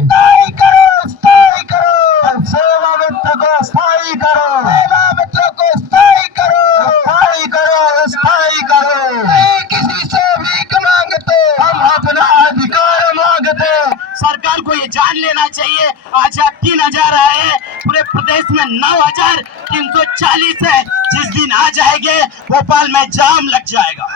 स्थायी करो, स्थायी करो, सेवा मित्र को स्थायी करो, सेवा मित्र को स्थायी करो, स्थायी करो, स्थायी करो। नहीं किसी से भीख मांगते, हम अपना अधिकार मांगते। सरकार को ये जान लेना चाहिए, आज आप 3000 आए, पूरे प्रदेश में 9340 है। जिस दिन आ जाएंगे भोपाल में जाम लग जाएगा।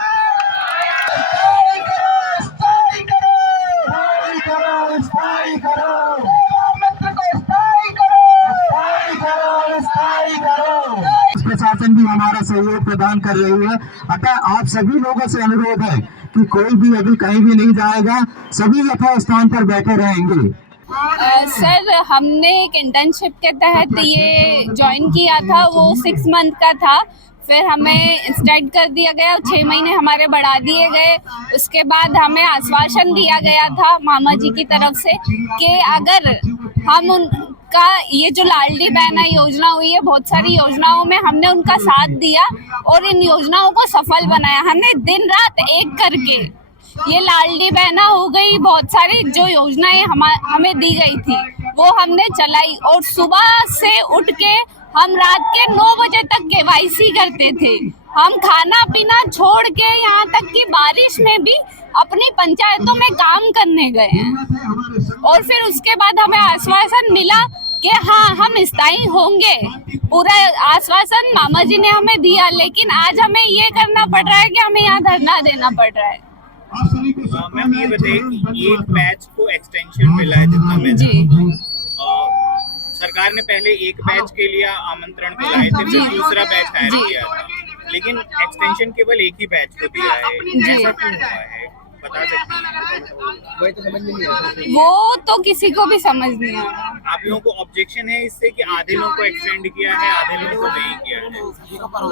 स्थायी करो, स्थायी करो, स्थायी करो, स्थायी करो, सेवा मित्र को स्थायी करो, स्थायी करो, स्थायी करो। प्रशासन भी हमारा सहयोग प्रदान कर रही है। अतः आप सभी लोगों से अनुरोध है कि कोई भी अभी कहीं भी नहीं जाएगा, सभी अपने स्थान पर बैठे रहेंगे। सर, हमने एक इंटर्नशिप के तहत ये ज्वाइन किया था, वो 6 मंथ का था। फिर हमें एक्सटेंड कर दिया गया, 6 महीने हमारे बढ़ा दिए गए। उसके बाद हमें आश्वासन दिया गया था मामा जी की तरफ से कि अगर हम उनका ये जो लाडली बहना योजना हुई है, बहुत सारी योजनाओं में हमने उनका साथ दिया और इन योजनाओं को सफल बनाया। हमने दिन रात एक करके ये लाडली बहना हो गई, बहुत सारी जो योजनाएं हमें दी गई थी वो हमने चलाई। और सुबह से उठ के हम रात के 9 बजे तक KYC करते थे। हम खाना पीना छोड़ के यहाँ तक कि बारिश में भी अपनी पंचायतों में काम करने गए हैं। और फिर उसके बाद हमें आश्वासन मिला कि हाँ, हम स्थायी होंगे। पूरा आश्वासन मामा जी ने हमें दिया, लेकिन आज हमें ये करना पड़ रहा है कि हमें यहाँ धरना देना पड़ रहा है। मैम ये बताइए कि एक बैच को एक्सटेंशन मिला है जितना मैं सरकार ने पहले एक बैच के लिए आमंत्रण दिलाए थे, फिर दूसरा बैच हायर किया था, लेकिन एक्सटेंशन केवल एक ही बैच को दिया है। ऐसा क्यों हुआ है, बता सकती हैं? वही तो समझ में नहीं आ रहा। वो तो किसी को भी समझ नहीं आ रहा। आप लोगों को ऑब्जेक्शन है इससे कि आधे लोगों को एक्सटेंड किया है, आधे लोगों को नहीं किया है?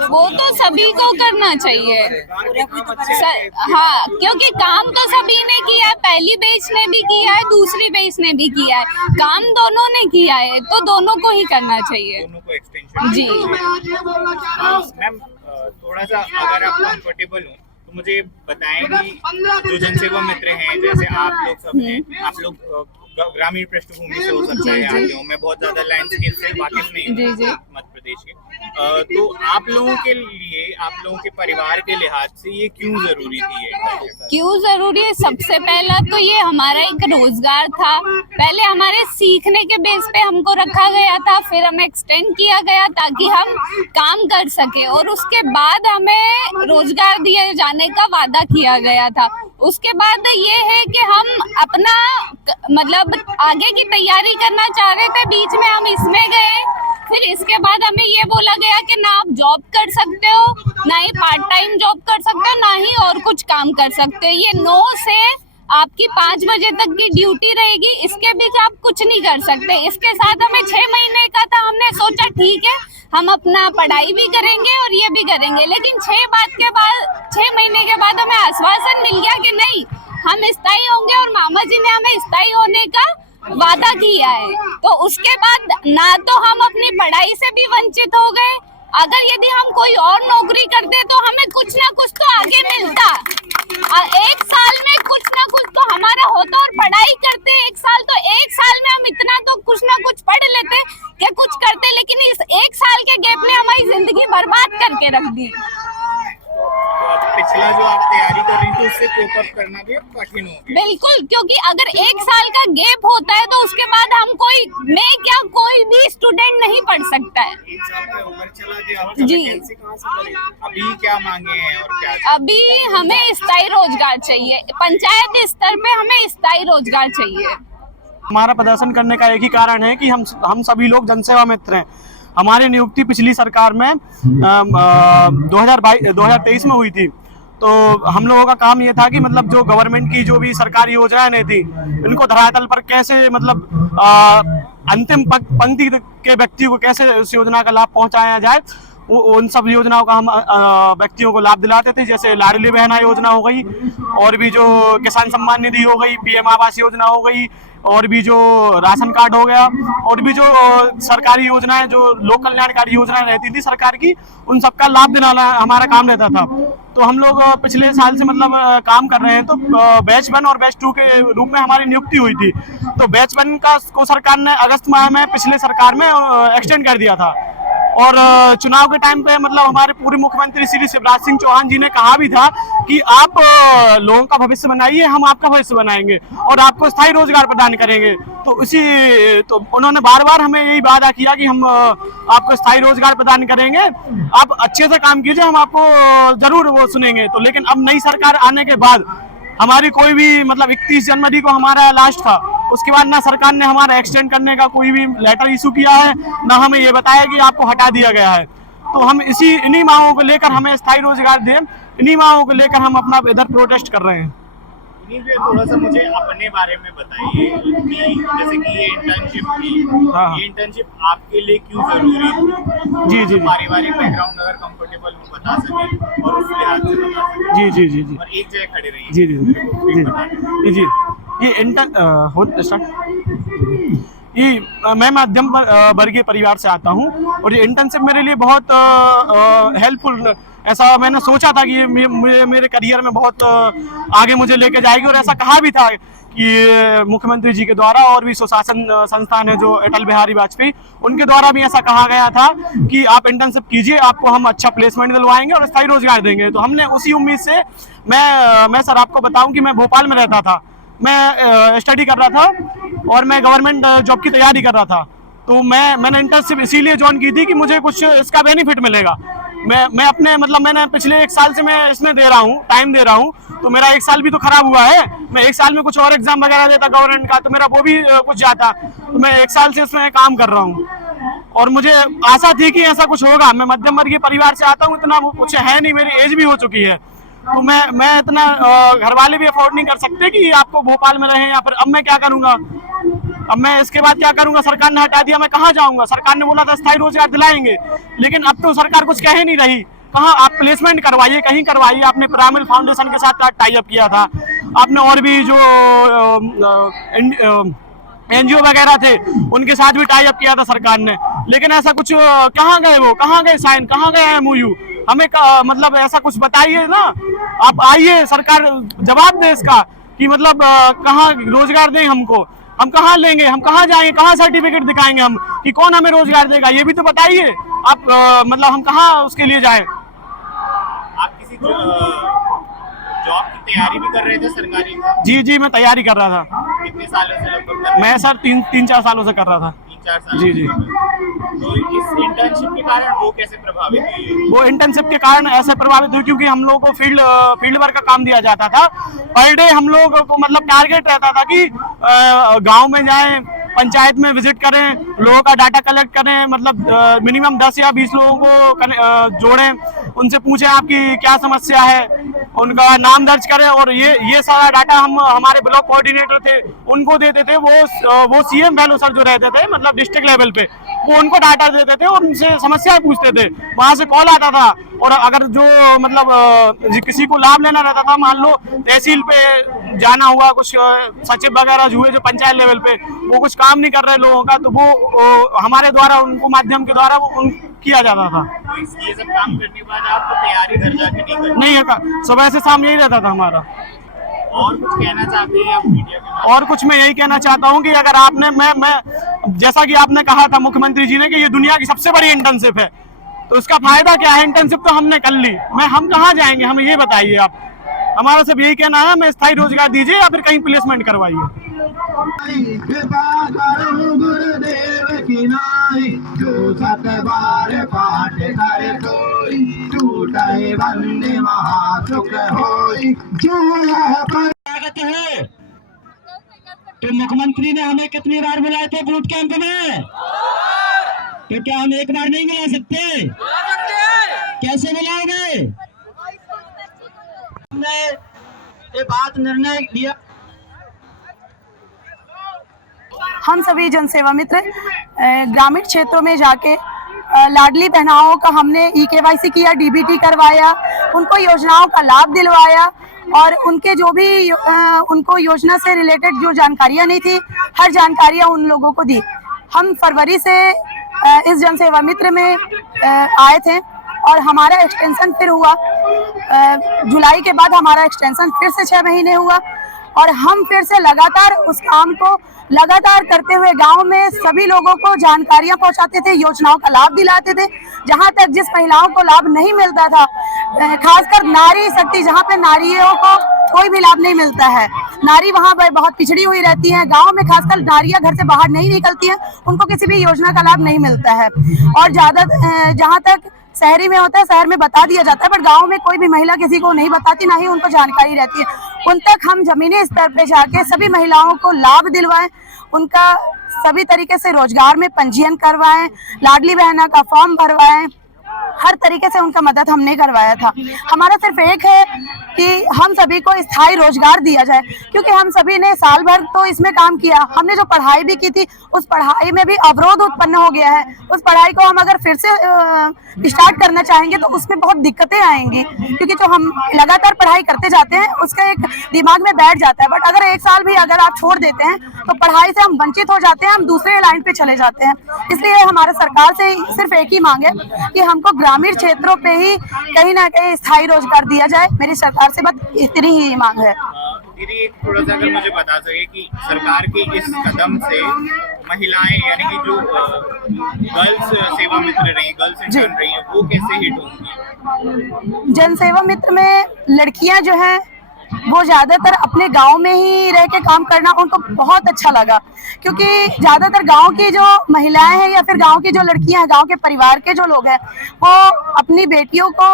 वो तो सभी को करना चाहिए हाँ, क्योंकि काम तो सभी ने किया है। पहली बैच ने भी किया है, दूसरी बैच ने भी किया है, काम दोनों ने किया है, तो दोनों को ही करना चाहिए। दोनों को एक्सटेंशन जी। मैम थोड़ा सा अगर आप कंफर्टेबल हो तो मुझे बताएं कि जो जनसेवा मित्र हैं, जैसे आप लोग सब हैं, आप लोग ग्रामीण पृष्ठभूमि से हो सकता है आते हो, मैं बहुत ज्यादा लैंडस्केप से वाकिफ नहीं हूँ मध्य प्रदेश के, तो आप लोगों के लिए, आप लोगों के परिवार के लिहाज से ये क्यों जरूरी थी? क्यों जरूरी है? सबसे पहला तो ये हमारा एक रोजगार था। पहले हमारे सीखने के बेस पे हमको रखा गया था, फिर हमें एक्सटेंड किया गया ताकि हम काम कर सके, और उसके बाद हमें रोजगार दिए जाने का वादा किया गया था। उसके बाद ये है कि हम अपना मतलब आगे की तैयारी करना चाह रहे थे, बीच में हम इसमें गए। फिर इसके बाद हमें ये बोला गया कि ना आप जॉब कर सकते हो, ना ही पार्ट टाइम जॉब कर सकते हो, ना ही और कुछ काम कर सकते हो। ये 9 से आपकी 5 बजे तक की ड्यूटी रहेगी, इसके बीच आप कुछ नहीं कर सकते। इसके साथ हमें 6 महीने का था, हमने सोचा ठीक है हम अपना पढ़ाई भी करेंगे और ये भी करेंगे, लेकिन 6 महीने के बाद हमें आश्वासन मिल गया कि नहीं, हम स्थायी होंगे, और मामा जी ने हमें स्थायी होने का वादा किया है। तो उसके बाद ना तो हम अपनी पढ़ाई से भी वंचित हो गए, अगर यदि हम कोई और नौकरी करते तो हमें कुछ ना कुछ तो आगे मिलता। 1 साल में कुछ ना कुछ तो हमारा होता, और पढ़ाई करते 1 साल, तो 1 साल में हम इतना तो कुछ ना कुछ पढ़ लेते कि कुछ करते, लेकिन इस 1 साल के गैप ने हमारी जिंदगी बर्बाद करके रख दी। पिछला जो आप तैयारी कर रही थी उससे कोप अप करना भी कठिन हो गया। बिल्कुल, क्योंकि अगर 1 साल का गैप होता है तो उसके बाद हम कोई भी स्टूडेंट नहीं पढ़ सकता है। 1 साल का उम्र चला गया जी। कहाँ से करें? अभी क्या मांगे हैं और क्या? अभी हमें स्थायी रोजगार चाहिए, पंचायत स्तर पे हमें स्थायी रोजगार चाहिए। हमारा प्रदर्शन करने का एक ही कारण है कि हम सभी लोग जनसेवा मित्र हैं। हमारी नियुक्ति पिछली सरकार में 2023 में हुई थी, तो हम लोगों का काम ये था कि मतलब जो गवर्नमेंट की जो भी सरकारी योजनाएं थी, इनको धरातल पर कैसे मतलब अंतिम पंक्ति के व्यक्ति को कैसे उस योजना का लाभ पहुंचाया जाए, उन सब योजनाओं का हम व्यक्तियों को लाभ दिलाते थे। जैसे लाडली बहना योजना हो गई, और भी जो किसान सम्मान निधि हो गई, PM आवास योजना हो गई, और भी जो राशन कार्ड हो गया और भी जो सरकारी योजनाएं, जो लोक कल्याणकारी योजनाएं रहती थी सरकार की, उन सबका लाभ दिलाना हमारा काम रहता था। तो हम लोग पिछले साल से मतलब काम कर रहे हैं। तो बैच 1 और बैच 2 के रूप में हमारी नियुक्ति हुई थी। तो बैच 1 को सरकार ने अगस्त माह में पिछले सरकार में एक्सटेंड कर दिया था। और चुनाव के टाइम पे मतलब हमारे पूर्व मुख्यमंत्री श्री शिवराज सिंह चौहान जी ने कहा भी था कि आप लोगों का भविष्य बनाइए, हम आपका भविष्य बनाएंगे और आपको स्थायी रोजगार प्रदान करेंगे। तो उन्होंने बार बार हमें यही वादा किया कि हम आपको स्थायी रोजगार प्रदान करेंगे, आप अच्छे से काम कीजिए, हम आपको जरूर वो सुनेंगे। तो लेकिन अब नई सरकार आने के बाद हमारी कोई भी मतलब 31 जनवरी को हमारा लास्ट था, उसके बाद ना सरकार ने हमारा एक्सटेंड करने का कोई भी लेटर इशू किया है, ना हमें ये बताया कि आपको हटा दिया गया है। तो हम इन्हीं मांगों को लेकर हमें स्थायी रोजगार दें, इन्हीं मांगों को लेकर हम अपना इधर प्रोटेस्ट कर रहे हैं। थोड़ा सा मुझे अपने बारे में बताइए कि जैसे कि ये इंटर्नशिप थी, ये इंटर्नशिप आपके लिए क्यों जरूरी थी? जी जी, पारिवारिक बैकग्राउंड अगर कंफर्टेबल हो बता सके और उस लिहाज से बता सके। जी जी जी जी, और एक जगह खड़े रहिए। जी जी जी जी, ये मैं मध्यम वर्गीय परिवार से आता हूँ और ये इंटर्नशिप मेरे लिए बहुत हेल्पफुल, ऐसा मैंने सोचा था कि ये मेरे करियर में बहुत आगे मुझे लेके जाएगी। और ऐसा कहा भी था कि मुख्यमंत्री जी के द्वारा और भी सुशासन संस्थान है जो अटल बिहारी वाजपेयी, उनके द्वारा भी ऐसा कहा गया था कि आप इंटर्नशिप कीजिए, आपको हम अच्छा प्लेसमेंट दिलवाएंगे और स्थायी रोजगार देंगे। तो हमने उसी उम्मीद से मैं सर आपको बताऊं कि मैं भोपाल में रहता था, मैं स्टडी कर रहा था और मैं गवर्नमेंट जॉब की तैयारी कर रहा था। तो मैंने इंटर्नशिप इसीलिए ज्वाइन की थी कि मुझे कुछ इसका बेनिफिट मिलेगा। मैं अपने मतलब मैंने पिछले 1 साल से मैं इसमें दे रहा हूँ, टाइम दे रहा हूँ। तो मेरा 1 साल भी तो खराब हुआ है, मैं 1 साल में कुछ और एग्जाम वगैरह देता गवर्नमेंट का तो मेरा वो भी कुछ जाता। तो मैं 1 साल से इसमें काम कर रहा हूँ और मुझे आशा थी कि ऐसा कुछ होगा। मैं मध्यम वर्गीय परिवार से आता हूँ, इतना कुछ है नहीं, मेरी एज भी हो चुकी है। तो मैं इतना घर वाले भी अफोर्ड नहीं कर सकते कि आपको भोपाल में रहें या फिर अब मैं क्या करूँगा, अब मैं इसके बाद क्या करूंगा? सरकार ने हटा दिया, मैं कहाँ जाऊंगा? सरकार ने बोला था स्थायी रोजगार दिलाएंगे, लेकिन अब तो सरकार कुछ कह ही नहीं रही। कहाँ आप प्लेसमेंट करवाइए, कहीं करवाइए। आपने पिरामिड फाउंडेशन के साथ टाई अप किया था, आपने और भी जो NGO वगैरह थे उनके साथ भी टाई अप किया था सरकार ने, लेकिन ऐसा कुछ कहाँ गए? वो कहाँ गए साइन, कहाँ गए MOU? हमें मतलब ऐसा कुछ बताइए ना, आप आइए, सरकार जवाब दे इसका कि मतलब कहाँ रोजगार दें हमको, हम कहाँ लेंगे, हम कहाँ जाएंगे, कहाँ सर्टिफिकेट दिखाएंगे हम कि कौन हमें रोजगार देगा, ये भी तो बताइए आप। मतलब हम कहाँ उसके लिए जाएं? आप किसी जॉब की तैयारी भी कर रहे थे सरकारी? जी मैं तैयारी कर रहा था। कितने सालों से लगभग? मैं सर 3-4 सालों से कर रहा था। 3-4 साल? जी। तो इस इंटर्नशिप के कारण वो कैसे प्रभावित हुई? वो इंटर्नशिप के कारण ऐसे प्रभावित हुई क्योंकि हम लोगों को फील्ड वर्क का काम दिया जाता था। पर डे हम लोगों को मतलब टारगेट रहता था कि गांव में जाएं, पंचायत में विजिट करें, लोगों का डाटा कलेक्ट करें, मतलब मिनिमम 10 या 20 लोगों को जोड़ें, उनसे पूछें आपकी क्या समस्या है, उनका नाम दर्ज करें और ये सारा डाटा हम हमारे ब्लॉक कोऑर्डिनेटर थे उनको देते थे। वो CM वैल्यू सर जो रहते थे मतलब डिस्ट्रिक्ट लेवल पे, वो उनको डाटा देते थे और उनसे समस्या पूछते थे। वहां से कॉल आता था और अगर जो मतलब किसी को लाभ लेना रहता था, मान लो तहसील पे जाना हुआ, कुछ सचिव वगैरह हुए जो पंचायत लेवल पे, वो कुछ काम नहीं कर रहे लोगों का, तो वो हमारे द्वारा उनको माध्यम के द्वारा वो किया जाता था। ये सब काम करने के बाद आपको तैयारी घर जाके नहीं होता, सुबह से शाम यही रहता था हमारा। और कुछ कहना चाहते हैं आप मीडिया के? और कुछ मैं यही कहना चाहता हूँ कि अगर आपने मैं जैसा कि आपने कहा था मुख्यमंत्री जी ने कि ये दुनिया की सबसे बड़ी इंटर्नशिप है, तो उसका फायदा क्या है? इंटर्नशिप तो हमने कर ली, हम कहाँ जाएंगे? हमें ये बताइए आप। हमारा सब यही कहना है, हमें स्थायी रोजगार दीजिए या फिर कहीं प्लेसमेंट करवाइए। कृपा करो गुरुदेव की नाई, जो 7 बार पाठ करे कोई, टूटे बंदे महासुख होई। जो यह स्वागत है। तो मुख्यमंत्री ने हमें कितनी बार बुलाए थे बूट कैंप में? तो क्या हम एक बार नहीं बुला सकते? कैसे बुलाओगे? हमने ये बात निर्णय लिया। हम सभी जनसेवा मित्र ग्रामीण क्षेत्रों में जाके लाडली बहनाओं का हमने EKYC किया, DBT करवाया, उनको योजनाओं का लाभ दिलवाया और उनके जो भी उनको योजना से रिलेटेड जो जानकारियां नहीं थी, हर जानकारियां उन लोगों को दी। हम फरवरी से इस जन सेवा मित्र में आए थे और हमारा एक्सटेंशन फिर हुआ। जुलाई के बाद हमारा एक्सटेंशन फिर से 6 महीने हुआ और हम फिर से लगातार उस काम को लगातार करते हुए गांव में सभी लोगों को जानकारियां पहुंचाते थे, योजनाओं का लाभ दिलाते थे। जहां तक जिस महिलाओं को लाभ नहीं मिलता था, खासकर नारी शक्ति, जहां पे नारियों को कोई भी लाभ नहीं मिलता है, नारी वहां पर बहुत पिछड़ी हुई रहती है। गांव में खासकर नारियां घर से बाहर नहीं निकलती हैं, उनको किसी भी योजना का लाभ नहीं मिलता है। और ज्यादा जहां तक शहरी में होता है, शहर में बता दिया जाता है, पर गांव में कोई भी महिला किसी को नहीं बताती, ना ही उनको जानकारी रहती है। उन तक हम जमीनी स्तर पे जाके सभी महिलाओं को लाभ दिलवाएं, उनका सभी तरीके से रोजगार में पंजीयन करवाएं, लाडली बहना का फॉर्म भरवाएं, हर तरीके से उनका मदद हमने करवाया था। हमारा सिर्फ एक है कि हम सभी को स्थायी रोजगार दिया जाए, क्योंकि हम सभी ने साल भर तो इसमें काम किया। हमने जो पढ़ाई भी की थी, उस पढ़ाई में भी अवरोध उत्पन्न हो गया है। उस पढ़ाई को हम अगर फिर से स्टार्ट करना चाहेंगे तो उसमें बहुत दिक्कतें आएंगी, क्योंकि जो हम लगातार पढ़ाई करते जाते हैं उसका एक दिमाग में बैठ जाता है। बट अगर एक साल भी अगर आप छोड़ देते हैं तो पढ़ाई से हम वंचित हो जाते हैं, हम दूसरे लाइन पे चले जाते हैं। इसलिए हमारे सरकार से सिर्फ एक ही मांग है कि हमको ग्रामीण क्षेत्रों पे ही कहीं ना कहीं स्थायी रोजगार दिया जाए। मेरी सरकार से बस इतनी ही मांग है। दीदी, एक थोड़ा सा अगर मुझे बता सके कि सरकार के इस कदम से महिलाएं, यानी कि जो गर्ल्स सेवा मित्र रही, गर्ल्स इंटर्न रही हैं, वो कैसे हिट होंगी? जन सेवा मित्र में लड़कियां जो हैं वो ज्यादातर अपने गांव में ही रह के काम करना उनको बहुत अच्छा लगा, क्योंकि ज्यादातर गांव की जो महिलाएं हैं या फिर गांव की जो लड़कियां हैं, गांव के परिवार के जो लोग हैं, वो अपनी बेटियों को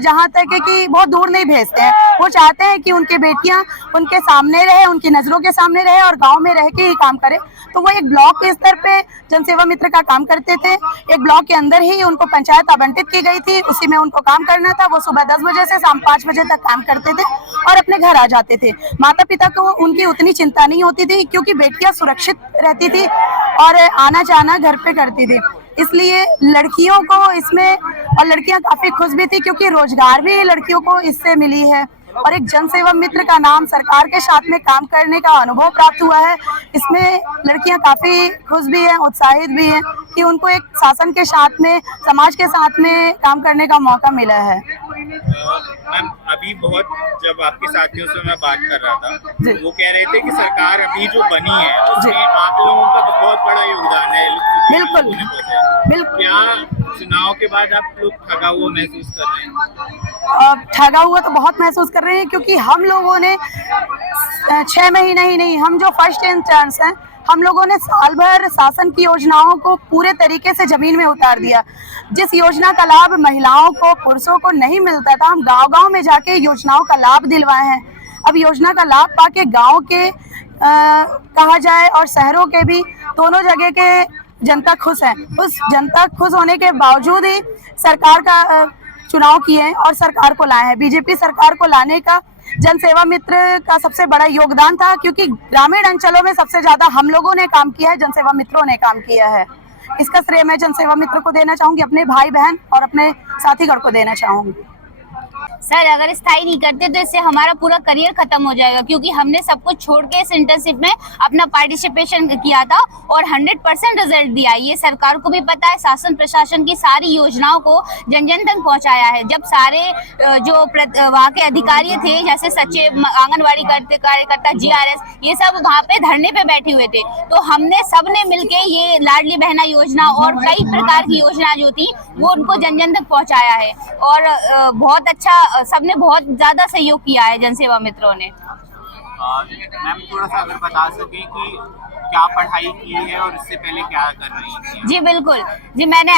जहां तक है कि बहुत दूर नहीं भेजते हैं। वो चाहते हैं कि उनके बेटियां उनके सामने रहे, उनकी नजरों के सामने रहे और गांव में रह के ही काम करे। तो वो एक ब्लॉक के स्तर पे जन सेवा मित्र का काम करते थे। एक ब्लॉक के अंदर ही उनको पंचायत आवंटित की गई थी, उसी में उनको काम करना था। वो सुबह 10 बजे से शाम 5 बजे तक काम करते थे और अपने घर आ जाते थे। माता पिता को उनकी उतनी चिंता नहीं होती थी, क्योंकि बेटियां सुरक्षित रहती थी और आना जाना घर पे करती थी। इसलिए लड़कियों को इसमें, और लड़कियां काफी खुश भी थी, क्योंकि रोजगार भी लड़कियों को इससे मिली है और एक जन सेवा मित्र का नाम, सरकार के साथ में काम करने का अनुभव प्राप्त हुआ है। इसमें लड़कियां काफी खुश भी हैं, उत्साहित भी हैं कि उनको एक शासन के साथ में, समाज के साथ में काम करने का मौका मिला है। मैम, अभी बहुत जब आपके साथियों से मैं बात कर रहा था, वो कह रहे थे कि सरकार अभी जो बनी है उसमें आप लोगों का तो बहुत बड़ा योगदान है। बिल्कुल बिल्कुल। क्या चुनाव के बाद आप लोग ठगा हुआ महसूस कर रहे हैं? ठगा हुआ तो बहुत महसूस कर रहे हैं, क्योंकि हम लोगों ने 6 महीने ही नहीं, हम जो फर्स्ट इंटर्न्स हैं, हम लोगों ने साल भर शासन की योजनाओं को पूरे तरीके से जमीन में उतार दिया। जिस योजना का लाभ महिलाओं को, पुरुषों को नहीं मिलता था, हम गांव-गांव में जाके योजनाओं का लाभ दिलवाए हैं। अब योजना का लाभ पाके गांव के कहा जाए और शहरों के भी, दोनों जगह के जनता खुश है। उस जनता खुश होने के बावजूद ही सरकार का चुनाव किए और सरकार को लाए हैं। बीजेपी सरकार को लाने का जन सेवा मित्र का सबसे बड़ा योगदान था, क्योंकि ग्रामीण अंचलों में सबसे ज्यादा हम लोगों ने काम किया है, जन सेवा मित्रों ने काम किया है। इसका श्रेय मैं जन सेवा मित्र को देना चाहूंगी, अपने भाई बहन और अपने साथीगण को देना चाहूंगी। सर, अगर स्थायी नहीं करते तो इससे हमारा पूरा करियर खत्म हो जाएगा, क्योंकि हमने सब कुछ छोड़ के इस इंटर्नशिप में अपना पार्टिसिपेशन किया था और 100% रिजल्ट दिया। ये सरकार को भी पता है, शासन प्रशासन की सारी योजनाओं को जन जन तक पहुंचाया है। जब सारे जो वहाँ के अधिकारी थे, जैसे सचिव, आंगनबाड़ी कार्यकर्ता, GRS, ये सब वहाँ पे धरने पे बैठे हुए थे, तो हमने सबने मिलके ये लाडली बहना योजना और कई प्रकार की योजना जो थी वो उनको जन जन तक पहुँचाया है। और बहुत अच्छा, सबने बहुत ज्यादा सहयोग किया है जन सेवा मित्रों ने। मैम, थोड़ा सा अगर बता सके कि क्या पढ़ाई की है और इससे पहले क्या कर रही थी? जी बिल्कुल जी, मैंने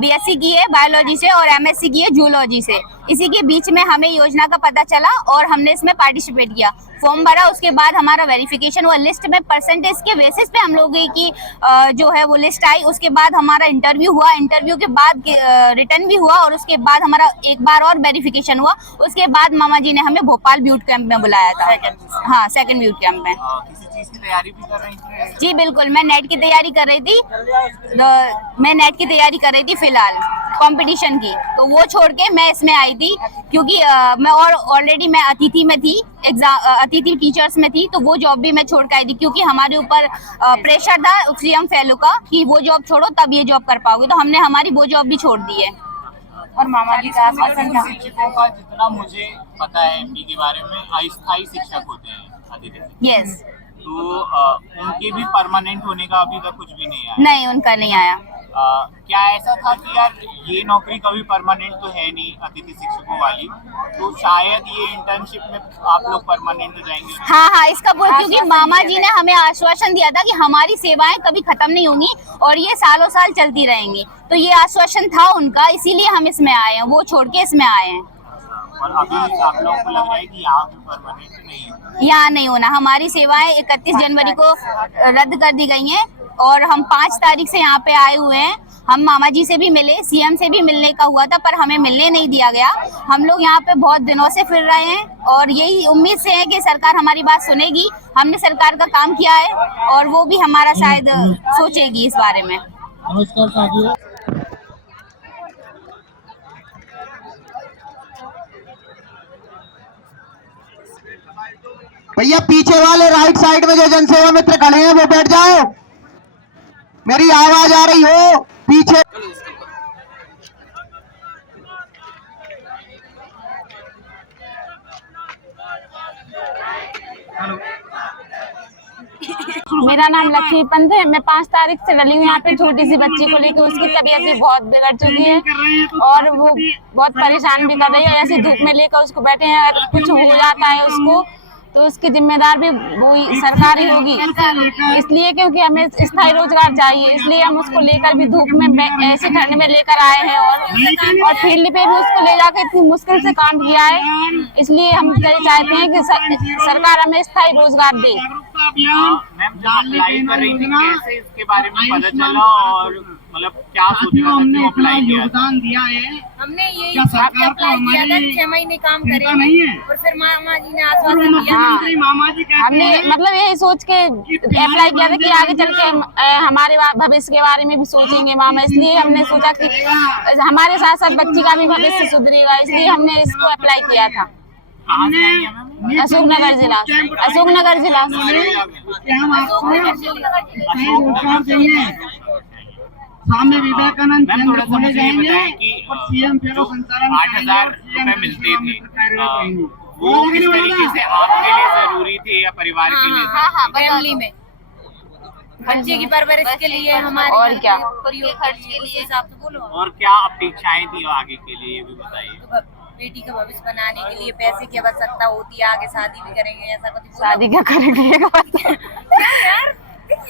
BSc की है बायोलॉजी से और MSc की है जूलॉजी से। इसी के बीच में हमें योजना का पता चला और हमने इसमें पार्टिसिपेट किया, फॉर्म भरा। उसके बाद हमारा वेरिफिकेशन हुआ, लिस्ट में परसेंटेज के बेसिस पे हम लोगों की जो है वो लिस्ट आई। उसके बाद हमारा इंटरव्यू हुआ, इंटरव्यू के बाद रिटर्न भी हुआ और उसके बाद हमारा एक बार और वेरिफिकेशन हुआ। उसके बाद मामा जी ने हमें भोपाल ब्यूट कैंप में बुलाया था। हाँ, सेकंड ब्यूट कैंप में। किसी चीज की तैयारी भी कर रही थी? जी बिल्कुल, मैं नेट की तैयारी कर रही थी, फिलहाल। कंपटीशन की, तो वो छोड़ के मैं इसमें आई थी क्योंकि मैं और ऑलरेडी मैं अतिथि में थी, अतिथि टीचर्स में थी, तो वो जॉब भी मैं छोड़ के आई थी क्योंकि हमारे ऊपर प्रेशर था सीएम फेलो का कि वो जॉब छोड़ो तब ये जॉब कर पाओगे, तो हमने हमारी वो जॉब भी छोड़ दी है। और मामा जी का आश्वासन था। शिक्षकों का जितना मुझे पता है एमपी के बारे में, अस्थायी शिक्षक होते हैं अतिथि शिक्षक। यस, तो उनके भी परमानेंट होने का अभी तक कुछ भी नहीं आया। नहीं उनका नहीं आया। क्या ऐसा था कि यार ये नौकरी कभी परमानेंट तो है नहीं अतिथि शिक्षकों वाली, तो शायद ये इंटर्नशिप में आप लोग परमानेंट हो जाएंगे? हाँ, इसका क्योंकि मामा जी ने हमें आश्वासन दिया था कि हमारी सेवाएं कभी खत्म नहीं होंगी और ये सालों साल चलती रहेंगी, तो ये आश्वासन था उनका, इसीलिए हम इसमें आए हैं, वो छोड़ के इसमें आए हैं। और अभी आप लोगों को लग रहा है कि यहाँ पे परमानेंट नहीं है? यहाँ नहीं होना, हमारी सेवाएं 31 जनवरी को रद्द कर दी गई हैं और हम 5 तारीख से यहाँ पे आए हुए हैं। हम मामा जी से भी मिले, सीएम से भी मिलने का हुआ था पर हमें मिलने नहीं दिया गया। हम लोग यहाँ पे बहुत दिनों से फिर रहे हैं और यही उम्मीद से है कि सरकार हमारी बात सुनेगी। हमने सरकार का काम किया है और वो भी हमारा शायद सोचेगी इस बारे में। भैया पीछे वाले राइट साइड में जो जनसेवा मित्र खड़े हैं वो बैठ जाओ, मेरी आवाज आ रही हो पीछे। मेरा नाम लक्ष्मी पंत है। मैं 5 तारीख से डली हूँ यहाँ पे छोटी सी बच्ची को लेकर। उसकी तबीयत भी बहुत बिगड़ चुकी है और वो बहुत परेशान भी कर रही है। ऐसे धूप में लेकर उसको बैठे हैं, अगर कुछ हो जाता है उसको तो उसकी जिम्मेदार भी वही सरकार ही होगी, इसलिए क्योंकि हमें स्थायी रोजगार चाहिए, इसलिए हम उसको लेकर भी धूप में ऐसे ठंड में लेकर आए हैं और फील्ड पे भी उसको ले जाकर इतनी मुश्किल से काम किया है। इसलिए हम चाहते हैं कि सरकार हमें स्थायी रोजगार दे। मैम जब अप्लाई कर रही थी कैसे इसके बारे में पता चला और मतलब क्या सोचा था, क्यों अप्लाई किया था? हमने ये अप्लाई किया था 6 महीने काम करेंगे और फिर मामा जी ने आश्वासन दिया। हमने मतलब यही सोच के अप्लाई किया था कि आगे चल के हमारे भविष्य के बारे में भी सोचेंगे मामा, इसलिए हमने सोचा कि हमारे साथ साथ बच्ची का भी भविष्य सुधरेगा, इसलिए हमने इसको अप्लाई किया था। कहाँ से आई है मैम? अशोकनगर जिला। अशोकनगर जिला। स्वामी विवेकानंद मैम थोड़ा सा मुझे ये बताएं कि जो 8,000 रुपए मिलते थे वो किस तरीके से आपके लिए जरूरी थे या परिवार के लिए? हाँ, फैमिली में बच्चे की परवरिश के लिए, हमारे और क्या खर्च के लिए हिसाब से बोलो। और क्या अपेक्षाएं थी आगे के लिए ये भी बताइए। बेटी का भविष्य बनाने के लिए पैसे की आवश्यकता होती है, आगे शादी भी करेंगे, ऐसा कुछ शादी क्या करेंगे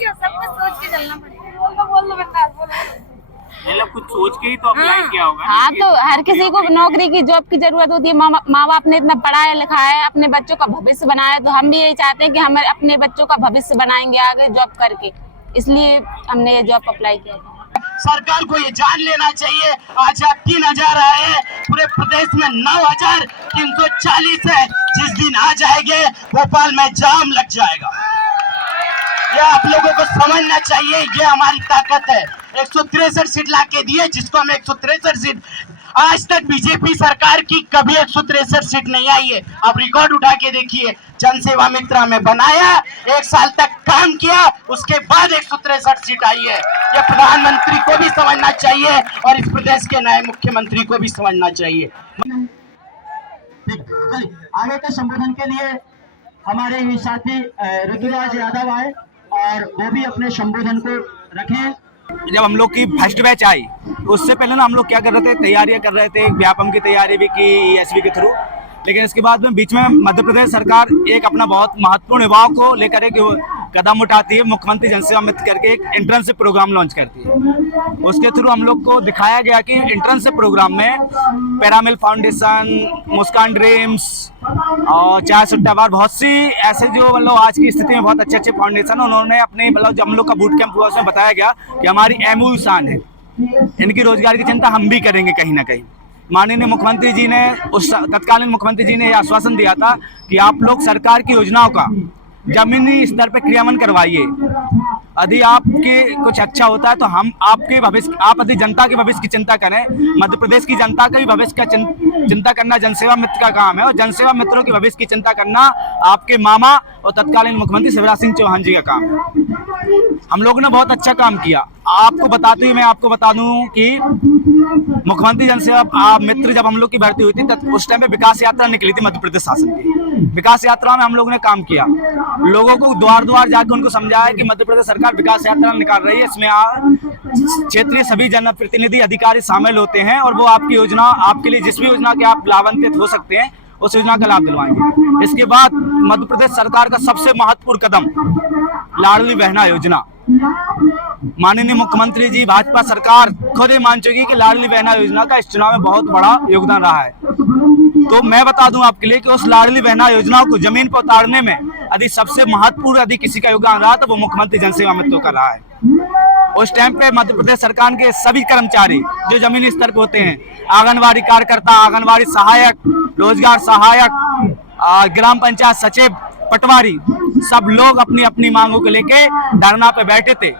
यार सब कुछ सोच के चलना पड़ेगा। मतलब कुछ सोच के ही तो अप्लाई किया होगा। हाँ, तो हर किसी को नौकरी की जॉब की जरूरत होती है। माँ बाप ने इतना पढ़ाया लिखाया है, अपने बच्चों का भविष्य बनाया, तो हम भी यही चाहते हैं कि हम अपने बच्चों का भविष्य बनाएंगे आगे जॉब करके, इसलिए हमने ये जॉब अप्लाई किया। सरकार को ये जान लेना चाहिए, आज 3,000 आए हैं, पूरे प्रदेश में 9,340 है। जिस दिन आ जाएंगे भोपाल में जाम लग जाएगा। ये आप लोगों को समझना चाहिए, ये हमारी ताकत है। 163 सीट ला के दिए, जिसको हम 163 सीट, आज तक बीजेपी सरकार की कभी 163 सीट नहीं आई है। आप रिकॉर्ड उठा के देखिए, जनसेवा मित्र में बनाया, 1 साल तक काम किया, उसके बाद 163 सीट आई है। ये प्रधानमंत्री को भी समझना चाहिए और इस प्रदेश के नए मुख्यमंत्री को भी समझना चाहिए। आगे के संबोधन के लिए हमारे ही साथी ऋतुराज यादव आए और वो भी अपने संबोधन को रखें। जब हम लोग की फर्स्ट बैच आई उससे पहले ना हम लोग क्या कर रहे थे, तैयारियां कर रहे थे, व्यापम की तैयारी भी की ESV के थ्रू, लेकिन इसके बाद में बीच में मध्य प्रदेश सरकार एक अपना बहुत महत्वपूर्ण युवाओं को लेकर एक कदम उठाती है, मुख्यमंत्री जनसेवा मित्र करके एक इंटर्नशिप प्रोग्राम लॉन्च करती है। उसके थ्रू हम लोग को दिखाया गया कि इंटर्नशिप प्रोग्राम में पैरामिल फाउंडेशन, मुस्कान ड्रीम्स और चाय सुट्टा बार, बहुत सी ऐसे जो मतलब आज की स्थिति में बहुत अच्छे अच्छे फाउंडेशन, उन्होंने अपने मतलब जब हम लोग का बूट कैंप हुआ उसमें बताया गया कि हमारी MOU शान है, इनकी रोजगार की चिंता हम भी करेंगे कहीं ना कहीं। माननीय मुख्यमंत्री जी ने तत्कालीन मुख्यमंत्री जी ने यह आश्वासन दिया था कि आप लोग सरकार की योजनाओं का जमीनी स्तर पे क्रियान्वयन करवाइए। यदि आपके कुछ अच्छा होता है तो हम आपके भविष्य, आप यदि जनता के भविष्य की चिंता करें, मध्य प्रदेश की जनता के भी भविष्य का चिंता करना जनसेवा मित्र का काम है, और जनसेवा मित्रों के भविष्य की चिंता करना आपके मामा और तत्कालीन मुख्यमंत्री शिवराज सिंह चौहान जी का काम है। हम लोगों ने बहुत अच्छा काम किया। आपको बताते हुए मैं आपको बता दूं कि मुख्यमंत्री जनसेवा मित्र जब हम लोग की भर्ती हुई थी तब उस टाइम पे विकास यात्रा निकली थी मध्य प्रदेश शासन की। विकास यात्रा में हम लोगों ने काम किया, लोगों को द्वार द्वार जाकर उनको समझाया कि मध्य प्रदेश सरकार विकास यात्रा निकाल रही है, इसमें क्षेत्रीय सभी जनप्रतिनिधि अधिकारी शामिल होते हैं और वो आपकी योजना, आपके लिए जिस भी योजना के आप लाभान्वित हो सकते हैं उस योजना का लाभ दिलवाएंगे। इसके बाद मध्य प्रदेश सरकार का सबसे महत्वपूर्ण कदम लाडली बहना योजना। माननीय मुख्यमंत्री जी, भाजपा सरकार खुद ही मान चुकी कि लाडली बहना योजना का इस चुनाव में बहुत बड़ा योगदान रहा है। तो मैं बता दूं आपके लिए कि उस लाडली बहना योजना को जमीन पर उतारने में यदि सबसे महत्वपूर्ण यदि किसी का योगदान रहा तो वो मुख्यमंत्री जनसेवा मित्रों का रहा है। उस टाइम पे मध्य प्रदेश सरकार के सभी कर्मचारी जो जमीनी स्तर पे होते हैं, आंगनबाड़ी कार्यकर्ता, आंगनबाड़ी सहायक, रोजगार सहायक, ग्राम पंचायत सचिव, पटवारी, सब लोग अपनी अपनी मांगों को लेके धरना पे बैठे थे।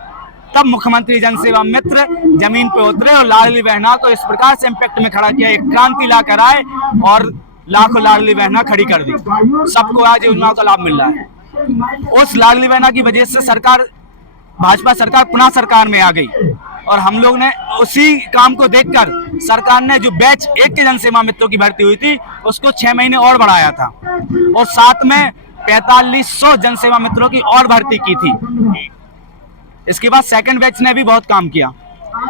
तब मुख्यमंत्री जनसेवा मित्र जमीन पे उतरे और लाडली बहना को इस प्रकार से इम्पैक्ट में खड़ा किया, एक क्रांति ला कर आए और लाखों लाडली बहना खड़ी कर दी। सबको आज योजनाओं का लाभ मिल रहा है। उस लाडली बहना की वजह से सरकार, भाजपा सरकार पुनः सरकार में आ गई और हम लोग ने उसी काम को देखकर सरकार ने जो बैच 1 के जनसेवा मित्रों की भर्ती हुई थी उसको 6 महीने और बढ़ाया था और साथ में 4500 जनसेवा मित्रों की और भर्ती की थी। इसके बाद सेकंड बैच ने भी बहुत काम किया,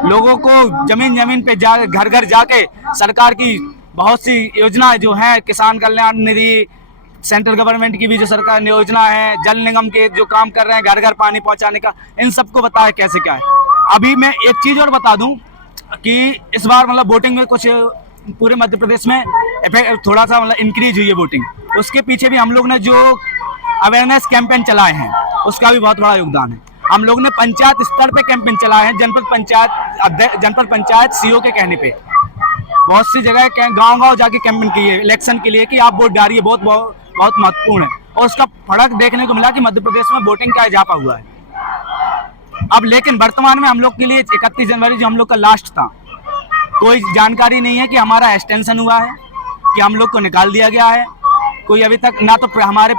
लोगों को जमीन जमीन पे जा, घर घर जाके सरकार की बहुत सी योजनाएं जो हैं, किसान कल्याण निधि, सेंट्रल गवर्नमेंट की भी जो सरकार ने योजना है, जल निगम के जो काम कर रहे हैं घर घर पानी पहुंचाने का, इन सबको बताया कैसे क्या है। अभी मैं एक चीज और बता दूं कि इस बार मतलब वोटिंग में कुछ पूरे मध्य प्रदेश में थोड़ा सा मतलब इंक्रीज हुई है वोटिंग। उसके पीछे भी हम लोग ने जो अवेयरनेस कैंपेन चलाए हैं उसका भी बहुत बड़ा योगदान है। हम लोग ने पंचायत स्तर पे कैंपेन चलाए हैं, जनपद पंचायत सीओ के कहने पे बहुत सी जगह गांव-गांव जाके कैंपेन किए इलेक्शन के लिए कि आप वोट डालिए, बहुत महत्वपूर्ण है। और उसका फर्क देखने को मिला कि मध्य प्रदेश में वोटिंग का इजाफा हुआ है। अब लेकिन वर्तमान में हम लोग के लिए 31 जनवरी जो हम लोग का लास्ट था, कोई जानकारी नहीं है कि हमारा एक्सटेंशन हुआ है, कि हम लोग को निकाल दिया गया है। कोई अभी तक ना तो हमारे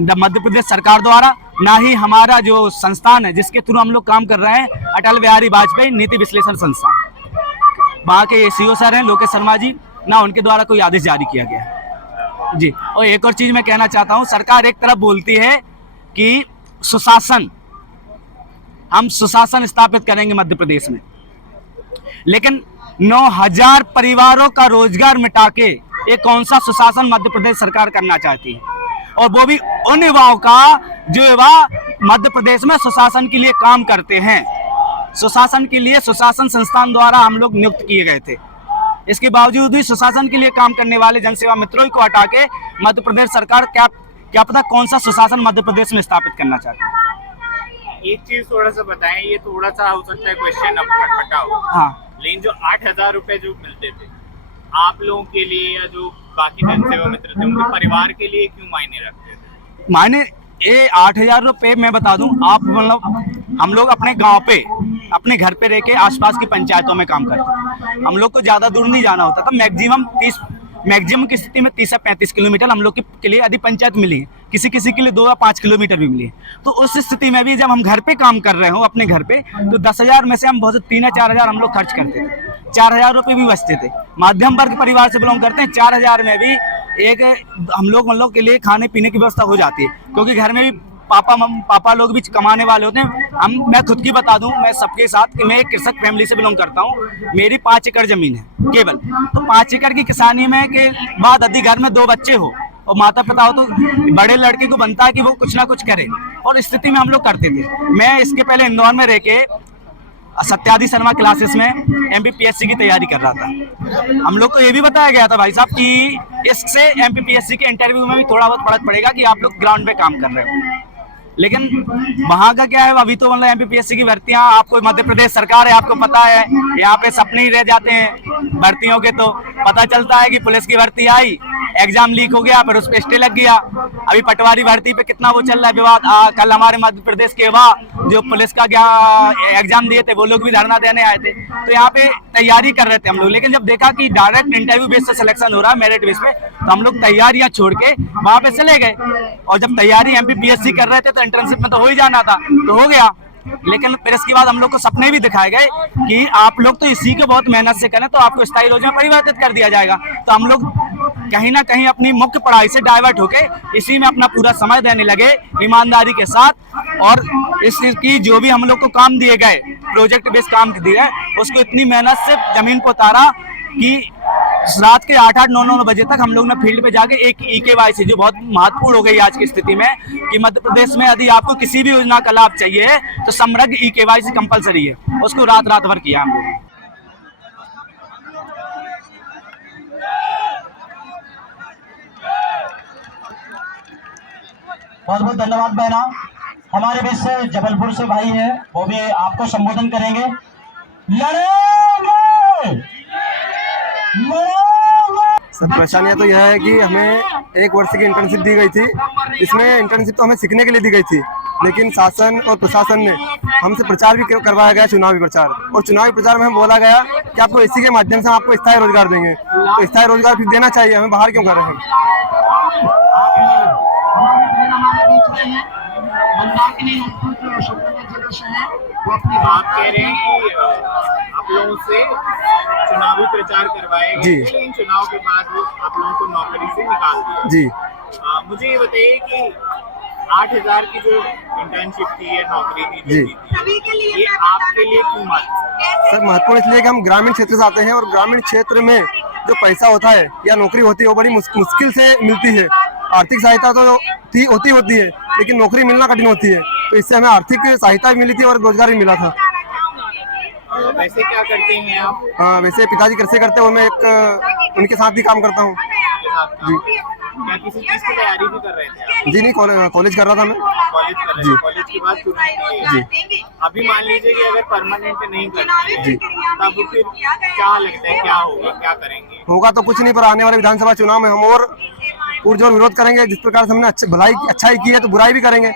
मध्य प्रदेश सरकार द्वारा, ना ही हमारा जो संस्थान है जिसके थ्रू हम लोग काम कर रहे हैं, अटल बिहारी वाजपेयी नीति विश्लेषण संस्थान, वहाँ के सीओ सर हैं लोकेश शर्मा जी, ना उनके द्वारा कोई आदेश जारी किया गया है जी। और एक और चीज मैं कहना चाहता हूँ, सरकार एक तरफ बोलती है कि सुशासन, हम सुशासन स्थापित करेंगे मध्य प्रदेश में, लेकिन 9000 परिवारों का रोजगार मिटा के ये कौन सा सुशासन मध्य प्रदेश सरकार करना चाहती है, और वो भी उन युवाओं का जो युवा मध्य प्रदेश में सुशासन के लिए काम करते हैं। सुशासन के लिए सुशासन संस्थान द्वारा हम लोग नियुक्त किए गए थे, इसके बावजूद भी सुशासन के लिए काम करने वाले जनसेवा मित्रों को हटा के मध्य प्रदेश सरकार क्या पता कौन सा सुशासन मध्य प्रदेश में स्थापित करना चाहती है। एक चीज थोड़ा सा बताएं, ये थोड़ा सा हो सकता है क्वेश्चन अब खटपटा हो, हाँ, लेकिन जो 8000 रुपए जो मिलते थे आप लोगों के लिए या जो बाकी जनसेवा मित्र थे उनके परिवार के लिए क्यों मायने रखते थे? मायने ये 8000 रुपये मैं बता दूं, आप मतलब हम लोग अपने गांव पे अपने घर पे रह के आसपास की पंचायतों में काम करते हैं। हम लोग को ज़्यादा दूर नहीं जाना होता था, मैक्सिमम की स्थिति में 30 से 35 किलोमीटर हम लोग के लिए यदि पंचायत मिली है, किसी के लिए 2 या 5 किलोमीटर भी मिली है। तो उस स्थिति में भी जब हम घर पे काम कर रहे हो अपने घर पे, तो 10,000 में से हम बहुत 3 या 4,000 हम लोग खर्च करते थे, 4,000 रुपये भी बचते थे। मध्यम वर्ग परिवार से बिलोंग करते हैं, 4,000 में भी एक हम लोग के लिए खाने पीने की व्यवस्था हो जाती है, क्योंकि घर में भी पापा लोग भी कमाने वाले होते हैं। मैं खुद की बता दूं, मैं सबके साथ कि मैं एक कृषक फैमिली से बिलोंग करता हूं। मेरी 5 एकड़ जमीन है केवल, तो 5 एकड़ की किसानी में के बाद यदि घर में 2 बच्चे हो और माता पिता हो, तो बड़े लड़के को बनता है कि वो कुछ ना कुछ करे, और स्थिति में हम लोग करते थे। मैं इसके पहले इंदौर में रह के सत्यादि शर्मा क्लासेस में MPPSC की तैयारी कर रहा था। हम लोग को ये भी बताया गया था भाई साहब कि इससे MPPSC के इंटरव्यू में भी थोड़ा बहुत फर्क पड़ेगा कि आप लोग ग्राउंड पे काम कर रहे हो, लेकिन वहाँ का क्या है, अभी तो मतलब MPPSC की भर्तियाँ, आपको मध्य प्रदेश सरकार है, आपको पता है, यहाँ पे सपने ही रह जाते हैं भर्तियों के। तो पता चलता है कि पुलिस की भर्ती आई, एग्जाम लीक हो गया, फिर उस पर स्टे लग गया। अभी पटवारी भर्ती पे कितना वो चल रहा है विवाद। कल हमारे मध्य प्रदेश के युवा जो पुलिस का एग्जाम दिए थे वो लोग भी धरना देने आए थे। तो यहाँ पे तैयारी कर रहे थे हम लोग, लेकिन जब देखा कि डायरेक्ट इंटरव्यू बेस से सिलेक्शन हो रहा है, मेरिट बेस पे, तो हम लोग तैयारियां छोड़ के वहां पे चले गए। और जब तैयारी MPPSC कर रहे थे तो इंटर्नशिप में तो हो ही जाना था, तो हो गया। लेकिन फिर इसके बाद हम लोग को सपने भी दिखाए गए कि आप लोग तो इसी को बहुत मेहनत से करें तो आपको स्थायी रोजगार में परिवर्तित कर दिया जाएगा। तो हम लोग कहीं ना कहीं अपनी मुख्य पढ़ाई से डाइवर्ट होके इसी में अपना पूरा समय देने लगे ईमानदारी के साथ। और इसकी जो भी हम लोग को काम दिए गए, प्रोजेक्ट बेस्ड काम दिए, उसको इतनी मेहनत से जमीन को उतारा कि रात के 8-8, 9-9 बजे तक हम लोग ने फील्ड पे जाके एक EKYC जो बहुत महत्वपूर्ण हो गई आज की स्थिति में कि मध्य प्रदेश में यदि आपको किसी भी योजना का लाभ चाहिए तो समग्र EKYC कंपलसरी है, उसको रात भर किया हम लोगों ने। बहुत बहुत धन्यवाद बहना। हमारे बीच से जबलपुर से भाई है, वो भी आपको संबोधन करेंगे। लड़ेंगे। सर परेशानियाँ तो यह है कि हमें 1 वर्ष की इंटर्नशिप दी गई थी। इसमें इंटर्नशिप तो हमें सीखने के लिए दी गई थी, लेकिन शासन और प्रशासन ने हमसे प्रचार भी करवाया गया, चुनावी प्रचार। और चुनावी प्रचार में हमें बोला गया कि आपको इसी के माध्यम से हम आपको स्थायी रोजगार देंगे। तो स्थायी रोजगार फिर देना चाहिए, हमें बाहर क्यों कर रहे हैं। आप कह रहे हैं कि आप लोगों से चुनावी प्रचार करवाए गए, लेकिन चुनाव के बाद वो आप लोगों को नौकरी से निकाल दिया। जी मुझे ये बताइए कि 8,000 की जो इंटर्नशिप थी या नौकरी थी जी, ये आपके लिए क्यों महत्वपूर्ण? सर महत्वपूर्ण इसलिए कि हम ग्रामीण क्षेत्र से आते हैं और ग्रामीण क्षेत्र में जो पैसा होता है या नौकरी होती है वो बड़ी मुश्किल से मिलती है। आर्थिक सहायता तो होती है, लेकिन नौकरी मिलना कठिन होती है। तो इससे हमें आर्थिक सहायता भी मिली थी और रोजगार भी मिला था। वैसे क्या करते हैं आप? वैसे पिताजी कृषि करते हैं, मैं उनके साथ भी काम करता हूँ। जी। क्या किसी चीज की तैयारी भी कर रहे थे? जी नहीं, कॉलेज कर रहा था मैं। कॉलेज कर रहे थे। कॉलेज के बाद जी। अभी मान लीजिए कि अगर परमानेंट नहीं करते जी, तब फिर क्या लगता है क्या होगा, क्या करेंगे? होगा तो कुछ नहीं, पर आने वाले विधानसभा चुनाव में हम और पुरजोर विरोध करेंगे। जिस प्रकार से हमने अच्छाई की है तो बुराई भी करेंगे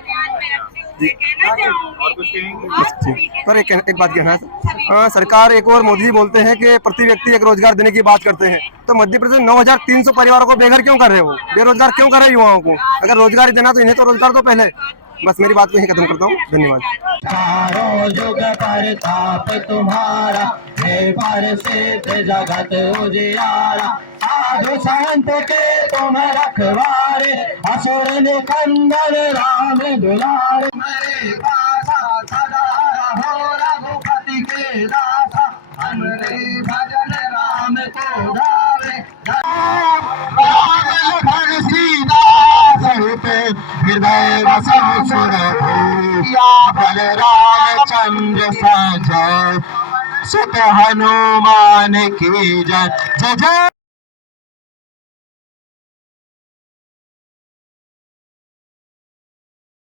जी। और कुछ कहेंगे? पर एक बात कहना है सर, सरकार एक और मोदी जी बोलते हैं कि प्रति व्यक्ति एक रोजगार देने की बात करते हैं, तो मध्य प्रदेश 9,300 परिवारों को बेघर क्यों कर रहे हो, बेरोजगार क्यों कर रहे युवाओं को? अगर रोजगार देना तो इन्हें तो रोजगार दो पहले। बस मेरी बात को यहीं खत्म करता हूँ, धन्यवाद। चारों युग प्रताप तुम्हारा, पर से जगत उजियारा। साधु संत के तुम रखवारे, असुर निकंदन राम दुलारे। मेरे पासा सदा रहो रघुपति के दासा, हमरे भजन राम को गावे। राम लखन सीता सहित हृदय बसहु सुरभूया, बलराम चंद्र सजय सुत हनुमान की जय। जय जय।